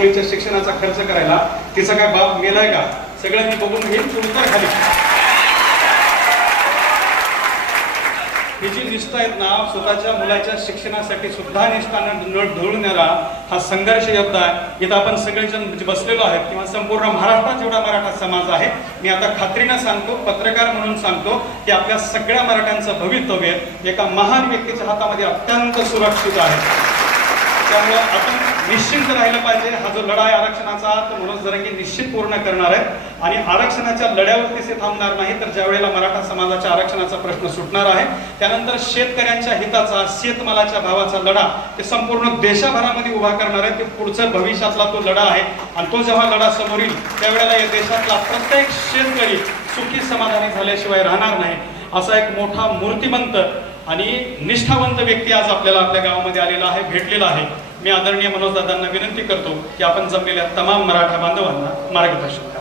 मुलीच्या शिक्षणाचा खर्च करायला तिचा काय बाप मेलाय का? सगळं मी बघून घेईन तू खाली. ही जी निष्ठा आहेत ना स्वतःच्या मुलाच्या शिक्षणासाठी सुद्धा निष्ठानं न ढळण्याला हा संघर्ष योद्धा आहे. इथं आपण सगळेजण म्हणजे बसलेलो आहेत. किंवा संपूर्ण महाराष्ट्रात जेवढा मराठा समाज आहे मी आता खात्रीनं सांगतो पत्रकार म्हणून सांगतो की आपल्या सगळ्या मराठ्यांचं भवितव्य एका महान व्यक्तीच्या हातामध्ये अत्यंत सुरक्षित आहे. त्यामुळे आपण निश्चिंत राहिलं पाहिजे. हा जो लढा आहे आरक्षणाचा तर मनोज जरंगे निश्चित पूर्ण करणार आहेत. आणि आरक्षणाच्या लढ्यावरती ते थांबणार नाही तर ज्या वेळेला मराठा समाजाच्या आरक्षणाचा प्रश्न सुटणार आहे त्यानंतर शेतकऱ्यांच्या हिताचा शेतमालाच्या भावाचा लढा ते संपूर्ण देशभरामध्ये उभा करणार आहे ते पुढचं भविष्यातला तो लढा आहे. आणि तो जेव्हा लढा समोर येईल त्यावेळेला या देशातला प्रत्येक शेतकरी सुखी समाधानी झाल्याशिवाय राहणार नाही असा एक मोठा मूर्तिमंत आणि निष्ठावंत व्यक्ती आज आपल्याला आपल्या गावामध्ये आलेला आहे भेटलेला आहे. मी आदरणीय मनोज दादांना विनंती करतो की आपण जमलेल्या तमाम मराठा बांधवांना मार्गदर्शन करा.